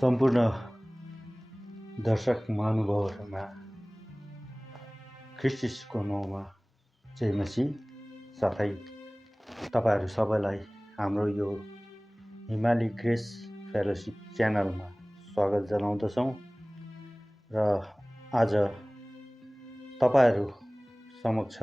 सम्पूर्ण दर्शक महानुभावहरूमा ख्रीष्ट यीशुको नाउँमा जय मसीह। साथै तपाईहरू सबैलाई हाम्रो यो हिमाली ग्रेस फेलोशिप च्यानलमा स्वागत जनाउँदछौँ र आज तपाईहरू समक्ष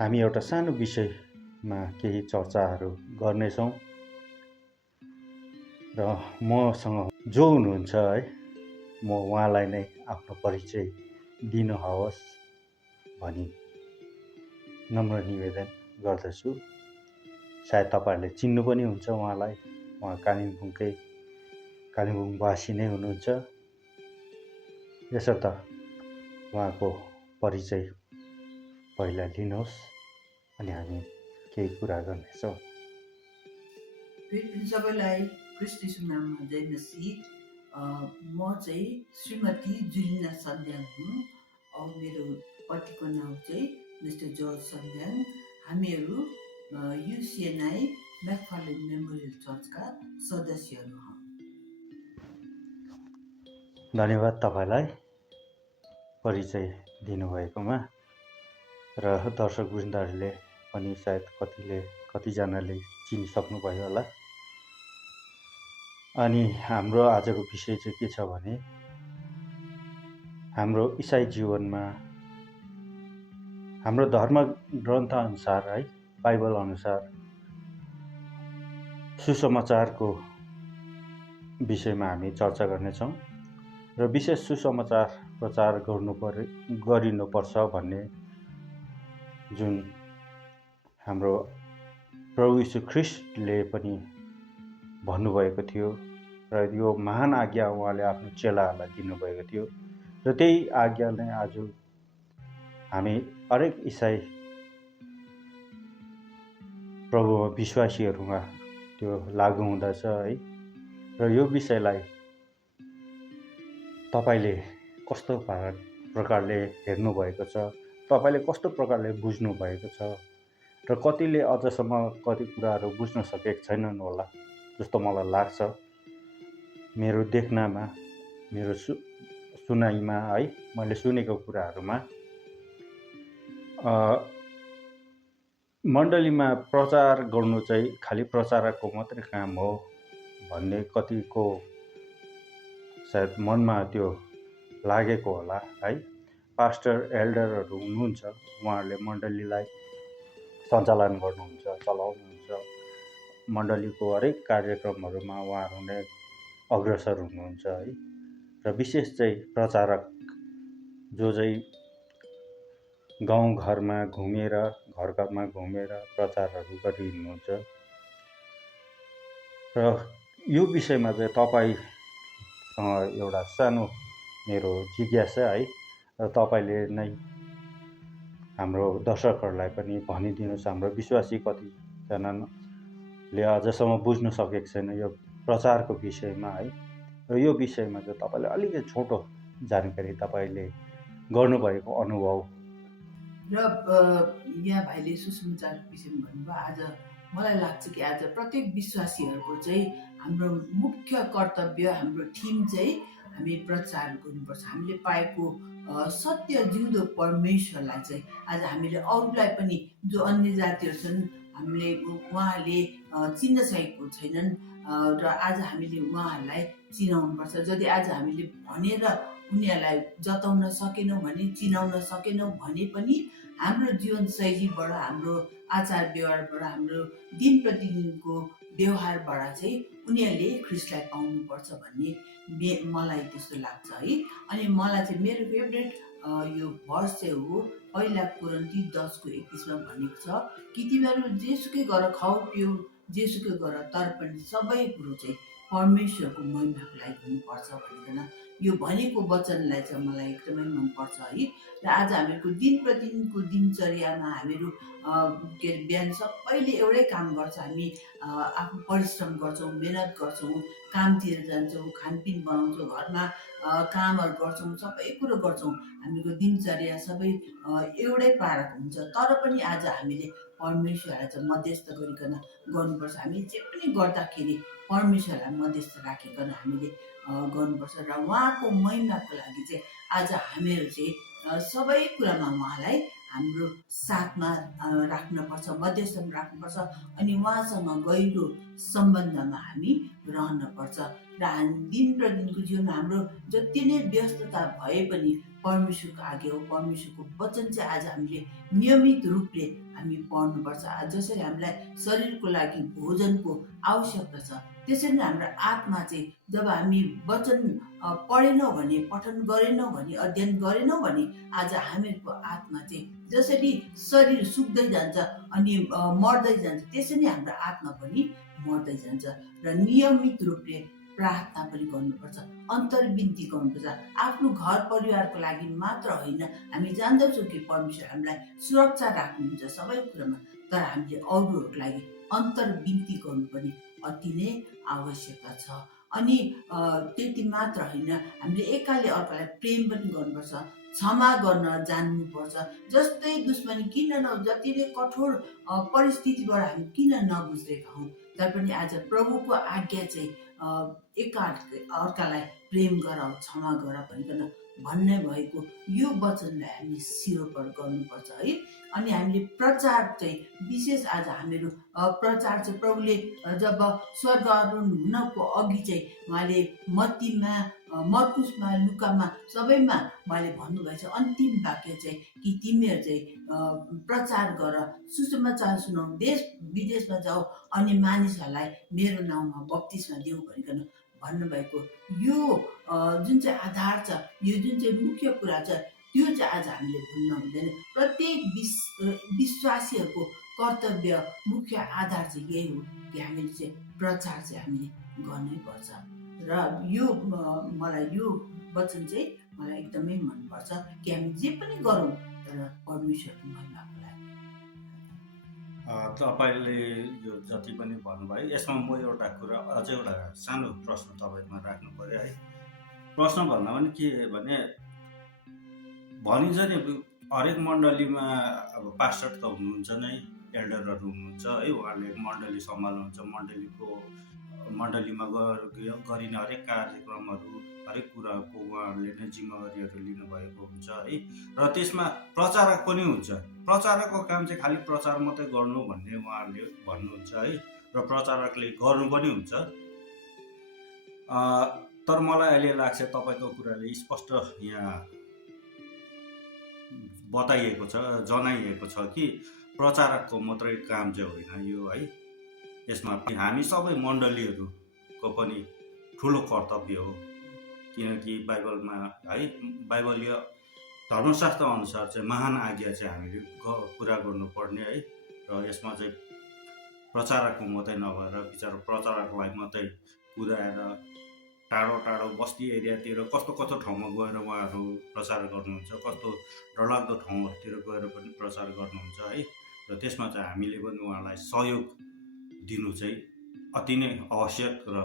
हामी एउटा सानो विषयमा केही चर्चाहरू गर्नेछौँ र मसँग जो हुनुहुन्छ है, म उहाँलाई नै आफ्नो परिचय दिनु हवस् भनी नम्र निवेदन गर्दछु। सायद तपाईहरूले चिन्नु पनि हुन्छ उहाँलाई, उहाँ कालिम्पोङवासी नै हुनुहुन्छ। यसर्थ उहाँको परिचय पहिला लिनुहोस् अनि हामी केही कुरा गर्नेछौँ। सबैलाई ख्रीष्ट यीशु नाममा जय मसीह। म चाहिँ श्रीमती जुलिना सन्ध्याङ हुँ और मेरो पतिको नाम चाहिँ मिस्टर जर्ज सन्ध्याङ। हामीहरू युसिएनआई मैकफार्लेन मेमोरियल चर्चका सदस्यहरू हौँ। धन्यवाद तपाईँलाई परिचय दिनुभएकोमा। र दर्शकवृन्दहरूले पनि सायद कतिजनाले चिनिसक्नुभयो होला। अनि हाम्रो आजको विषय चाहिँ के छ भने, हाम्रो इसाई जीवनमा हाम्रो धर्म ग्रन्थ अनुसार है, बाइबल अनुसार सुसमाचारको विषयमा हामी चर्चा गर्नेछौँ र विशेष सुसमाचार प्रचार गरिनुपर्छ भन्ने जुन हाम्रो प्रभु यीशु ख्रीष्टले पनि भन्नुभएको थियो र यो महान आज्ञा उहाँले आफ्नो चेलाहरूलाई दिनुभएको थियो र त्यही आज्ञा नै आज हामी हरेक इसाई प्रभु विश्वासीहरूमा त्यो लागू हुँदछ है। र यो विषयलाई तपाईँले कस्तो प्रकारले हेर्नुभएको छ, तपाईँले कस्तो प्रकारले बुझ्नु भएको छ र कतिले अझसम्म कति कुराहरू बुझ्न सकेको छैनन् होला जस्तो मलाई लाग्छ। मेरो देख्नमा, मेरो सुनाइमा है, मैले सुनेको कुराहरूमा मण्डलीमा प्रचार गर्नु चाहिँ खालि प्रचारकको मात्रै काम हो भन्ने कतिको सायद मनमा त्यो लागेको होला है। पास्टर एल्डरहरू हुनुहुन्छ, उहाँहरूले मण्डलीलाई सञ्चालन गर्नुहुन्छ, चलाउनुहुन्छ। मण्डलीको हरेक कार्यक्रमहरूमा उहाँहरू नै अग्रसर हुनुहुन्छ है। र विशेष चाहिँ प्रचारक जो चाहिँ गाउँघरमा घुमेर, घरमा घुमेर प्रचारहरू गरिहिँड्नुहुन्छ। र यो विषयमा चाहिँ तपाईँसँग एउटा सानो मेरो जिज्ञासा है, र तपाईँले नै हाम्रो दर्शकहरूलाई पनि भनिदिनुहोस्, हाम्रो विश्वासी कतिजनाले अझसम्म बुझ्न सकेको छैन यो प्रचारको विषयमा है। र यो विषयमा चाहिँ तपाईँले अलिकति छोटो जानकारी तपाईँले गर्नुभएको अनुभव। र यहाँ भाइले सुसमाचारको विषयमा भन्नुभयो। आज मलाई लाग्छ कि आज प्रत्येक विश्वासीहरूको चाहिँ हाम्रो मुख्य कर्तव्य, हाम्रो थिम चाहिँ हामी प्रचार गर्नुपर्छ। हामीले पाएको सत्य जिउँदो परमेश्वरलाई चाहिँ आज हामीले अरूलाई पनि, जो अन्य जातिहरू छन्, हामीले उहाँहरूले चिन्न सकेको छैनन् र आज हामीले उहाँहरूलाई चिनाउनुपर्छ। यदि आज हामीले भनेर उनीहरूलाई जताउन सकेनौँ भने, चिनाउन सकेनौँ भने पनि हाम्रो जीवनशैलीबाट, हाम्रो आचार व्यवहारबाट, हाम्रो दिन प्रतिदिनको व्यवहारबाट चाहिँ उनीहरूले ख्रीष्टलाई पाउनुपर्छ भन्ने मलाई त्यस्तो लाग्छ है। अनि मलाई चाहिँ मेरो फेभरेट यो भर्स चाहिँ हो पहिला कोरिन्थी 10:21 भनेको छ कि तिमीहरू जेसुकै गर खाऊ पिउ, जेसुकै गर, तर पनि सबै कुरो चाहिँ परमेश्वरको महिमाको लागि हुनुपर्छ भनिकन यो भनेको वचनलाई चाहिँ मलाई एकदमै मनपर्छ है। र आज हामीहरूको दिन प्रतिदिनको दिनचर्यामा हामीहरू के अरे बिहान सबैले एउटै काम गर्छ, हामी आफ्नो परिश्रम गर्छौँ, मेहनत गर्छौँ, कामतिर जान्छौँ, खानपिन बनाउँछौँ, घरमा कामहरू गर्छौँ, सबै कुरो गर्छौँ, हामीको दिनचर्या सबै एउटै पाराको हुन्छ। तर पनि आज हामीले परमेश्वरलाई चाहिँ मध्यस्थ गरिकन गर्नुपर्छ। हामीले जे पनि गर्दाखेरि परमेश्वरलाई मध्यस्थ राखिकन हामीले गर्नुपर्छ र उहाँको महिमाको लागि चाहिँ आज हामीहरू चाहिँ सबै कुरामा उहाँलाई हाम्रो साथमा राख्नुपर्छ, मध्यस्थमा राख्नुपर्छ अनि उहाँसँग गहिरो सम्बन्धमा हामी रहनुपर्छ र दिन प्रतिदिनको जीवनमा हाम्रो जति नै व्यस्तता भए पनि परमेश्वरको आज्ञा हो, परमेश्वरको वचन चाहिँ आज हामीले नियमित रूपले हामी पढ्नुपर्छ। जसरी हामीलाई शरीरको लागि भोजनको आवश्यकता छ, त्यसरी नै हाम्रो आत्मा चाहिँ जब हामी वचन पढेनौँ भने, पठन गरेनौँ भने, अध्ययन गरेनौँ भने आज हामीहरूको आत्मा चाहिँ जसरी शरीर सुक्दै जान्छ अनि मर्दै जान्छ, त्यसरी नै हाम्रो आत्मा पनि मर्दै जान्छ र नियमित रूपले प्रार्थना पनि गर्नुपर्छ, अन्तर्विन्ती गर्नुपर्छ। आफ्नो घर परिवारको लागि मात्र होइन, हामी जान्दछौँ कि परमेश्वर हामीलाई सुरक्षा राख्नुहुन्छ सबै कुरामा, तर हामीले अरूहरूको लागि अन्तर्विन्ती गर्नु पनि अति नै आवश्यकता छ। अनि त्यति मात्र होइन, हामीले एकाले अर्कालाई प्रेम पनि गर्नुपर्छ, क्षमा गर्न जान्नुपर्छ। जस्तै दुश्मनी किन जति नै कठोर परिस्थितिबाट हामी किन नगुज्रेका हौँ, तैपनि आज प्रभुको आज्ञा चाहिँ अर्कालाई प्रेम गर, क्षमा गर भनिकन भन्ने भएको यो वचनलाई हामी सिरोपर गर्नुपर्छ है। अनि हामीले प्रचार चाहिँ विशेष आज हामीहरू प्रचार चाहिँ प्रभुले जब स्वर्ग आरोहण हुनको अघि चाहिँ उहाँले मत्तीमा, मर्कुसमा, लुकामा सबैमा उहाँले भन्नुभएछ अन्तिम वाक्य चाहिँ कि तिमीहरू चाहिँ प्रचार गर, सुसमाचार सुनाऊ, देश विदेशमा जाऊ अनि मानिसहरूलाई मेरो नाउँमा बप्तिस्मा देऊ भनिकन भन्नुभएको यो जुन चाहिँ आधार छ, यो जुन चाहिँ मुख्य कुरा छ, त्यो चाहिँ आज हामीले भुल्न हुँदैन। प्रत्येक विश्वासीहरूको कर्तव्य मुख्य आधार चाहिँ यही हो कि हामीले चाहिँ प्रचार चाहिँ हामीले गर्नै पर्छ र यो मलाई यो वचन चाहिँ मलाई एकदमै मनपर्छ कि हामी जे पनि गरौँ तर परमेश्वरको महिमाको लागि। तपाईँले यो जति पनि भन्नुभयो यसमा म एउटा कुरा अझै एउटा सानो प्रश्न तपाईँमा राख्नु पर्यो है। प्रश्न भन्दा पनि के भने भनिन्छ नि हरेक मण्डलीमा अब पास्टर त हुनुहुन्छ नै, एल्डरहरू हुनुहुन्छ है, उहाँले मण्डली सम्हाल्नुहुन्छ, मण्डलीमा गरिने हरेक कार्यक्रमहरू, हरेक कुराको उहाँहरूले नै जिम्मेवारीहरू लिनुभएको हुन्छ है। र त्यसमा प्रचारक पनि हुन्छ। प्रचारकको काम चाहिँ खालि प्रचार मात्रै गर्नु भन्ने उहाँहरूले भन्नुहुन्छ है, र प्रचारकले गर्नु पनि हुन्छ। तर मलाई अहिले लाग्छ तपाईँको कुराले स्पष्ट यहाँ बताइएको छ, जनाइएको छ कि प्रचारकको मात्रै काम चाहिँ होइन यो है। यसमा हामी सबै मण्डलीहरूको पनि ठुलो कर्तव्य हो, किनकि बाइबलमा है, बाइबलीय धर्मशास्त्र अनुसार चाहिँ महान आज्ञा चाहिँ हामीले पुरा गर्नुपर्ने है। र यसमा चाहिँ प्रचारकको मात्रै नभएर बिचरा प्रचारकलाई मात्रै कुदाएर टाढो टाढो बस्ती एरियातिर कस्तो कस्तो ठाउँमा गएर उहाँहरू प्रचार गर्नुहुन्छ, कस्तो डरलाग्दो ठाउँहरूतिर गएर पनि प्रचार गर्नुहुन्छ है। र त्यसमा चाहिँ हामीले पनि उहाँलाई सहयोग दिनु चाहिँ अति नै आवश्यक र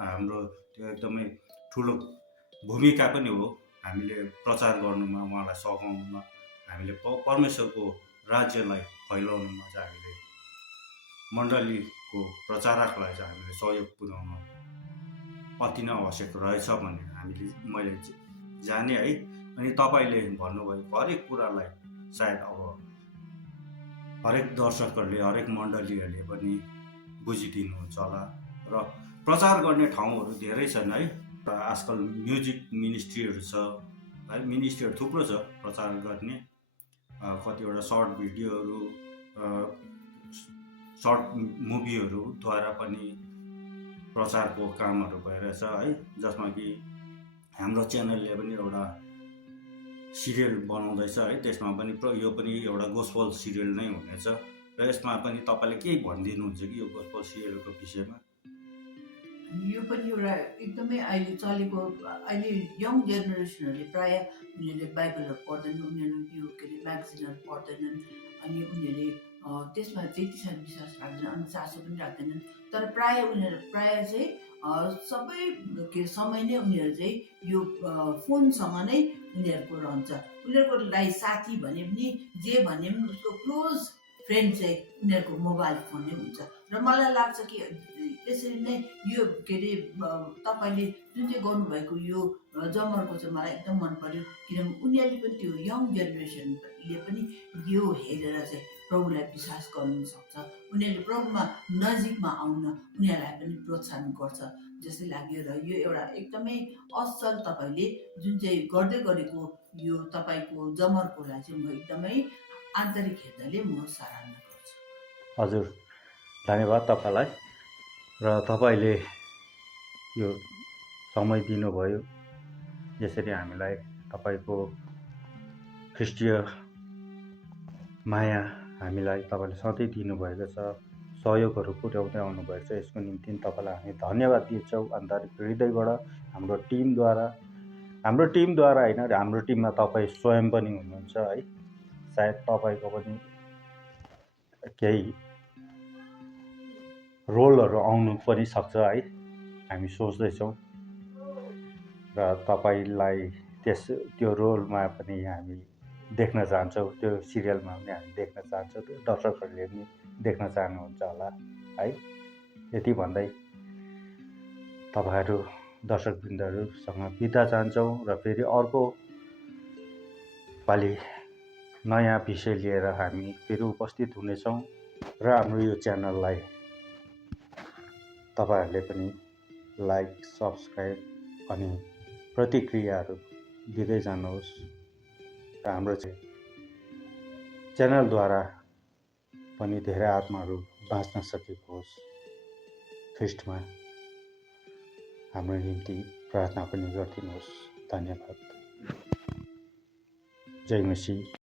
हाम्रो त्यो एकदमै ठुलो भूमिका पनि हो। हामीले प्रचार गर्नुमा, उहाँलाई सघाउनुमा, हामीले परमेश्वरको राज्यलाई फैलाउनुमा चाहिँ हामीले मण्डलीको प्रचारकलाई चाहिँ हामीले सहयोग पुर्याउन अति नै आवश्यक रहेछ भन्ने मैले जाने है। अनि तपाईँले भन्नुभएको हरेक कुरालाई सायद अब हरेक दर्शकहरूले, हरेक मण्डलीहरूले पनि बुझिदिनुहुन्छ होला। र प्रचार गर्ने ठाउँहरू धेरै छन् है। आजकल म्युजिक मिनिस्ट्रीहरू छ है, मिनिस्ट्रीहरू थुप्रो छ प्रचार गर्ने। कतिवटा सर्ट भिडियोहरू, सर्ट मुभीहरूद्वारा पनि प्रचारको कामहरू भइरहेछ है। जसमा कि हाम्रो च्यानलले पनि एउटा सिरियल बनाउँदैछ है, त्यसमा पनि यो पनि एउटा गोस्पल सिरियल नै हुनेछ। र यसमा पनि तपाईँले केही भनिदिनुहुन्छ कि यो गोस्पल सिरियलको विषयमा? यो पनि एउटा एकदमै अहिले चलेको, अहिले यङ जेनेरेसनहरूले प्रायः उनीहरूले बाइबलहरू पढ्दैनन्, उनीहरू यो के अरे म्यागजिनहरू पढ्दैनन्, अनि उनीहरूले त्यसमा त्यति साह्रो विश्वास राख्दैन अनि चासो पनि राख्दैनन्। तर प्राय चाहिँ सबै के समय नै उनीहरू चाहिँ यो फोनसँग नै उनीहरूको रहन्छ। उनीहरूको लागि साथी भने पनि जे भने पनि उसको क्लोज फ्रेन्ड चाहिँ उनीहरूको मोबाइल फोन नै हुन्छ। र मलाई लाग्छ कि यसरी नै यो के अरे तपाईँले जुन चाहिँ गर्नुभएको यो जमर्को चाहिँ मलाई एकदम मन पर्यो। किनभने उनीहरूले पनि त्यो यङ जेनेरेसनले पनि यो हेरेर चाहिँ प्रभुलाई विश्वास गर्नु सक्छ। उनीहरूले प्रभुमा नजिकमा आउन उनीहरूलाई पनि प्रोत्साहन गर्छ जस्तै लाग्यो। र यो एउटा एकदमै असल तपाईँले जुन चाहिँ गर्दै गरेको यो तपाईँको जमर्कोलाई चाहिँ म एकदमै आन्तरिक हृदयले म सराहना गर्छु। हजुर, धन्यवाद तपाईँलाई। र तपाईँले यो समय दिनुभयो, यसरी हामीलाई तपाईँको ख्रिस्टीय माया हामीलाई तपाईँले सधैँ दिनुभएको छ, सहयोगहरू पुर्याउँदै आउनुभएको छ। यसको निम्ति तपाईँलाई हामी धन्यवाद दिन्छौँ आन्तरिक हृदयबाट। हाम्रो टिमद्वारा होइन, हाम्रो टिममा तपाईँ स्वयं पनि हुनुहुन्छ है। सायद तपाईँको पनि केही रोलहरू आउनु पनि सक्छ है, हामी सोच्दैछौँ। र तपाईँलाई त्यो रोलमा पनि हामी देख्न चाहन्छौँ, त्यो सिरियलमा पनि हामी देख्न चाहन्छौँ, त्यो दर्शकहरूले पनि देख्न चाहनुहुन्छ होला है। यति भन्दै तपाईँहरू दर्शकवृन्दहरूसँग बिदा चाहन्छौँ र फेरि अर्को पालि नयाँ विषय लिएर हामी फेरि उपस्थित हुनेछौँ। र हाम्रो यो च्यानललाई तपाईँहरूले पनि लाइक, सब्सक्राइब अनि प्रतिक्रियाहरू दिँदै जानुहोस्। र हाम्रो च्यानलद्वारा पनि धेरै आत्माहरू बाँच्न सकेको होस्। ख्रिस्टमा हाम्रो निम्ति प्रार्थना पनि गरिदिनुहोस्। धन्यवाद। जय मसीह।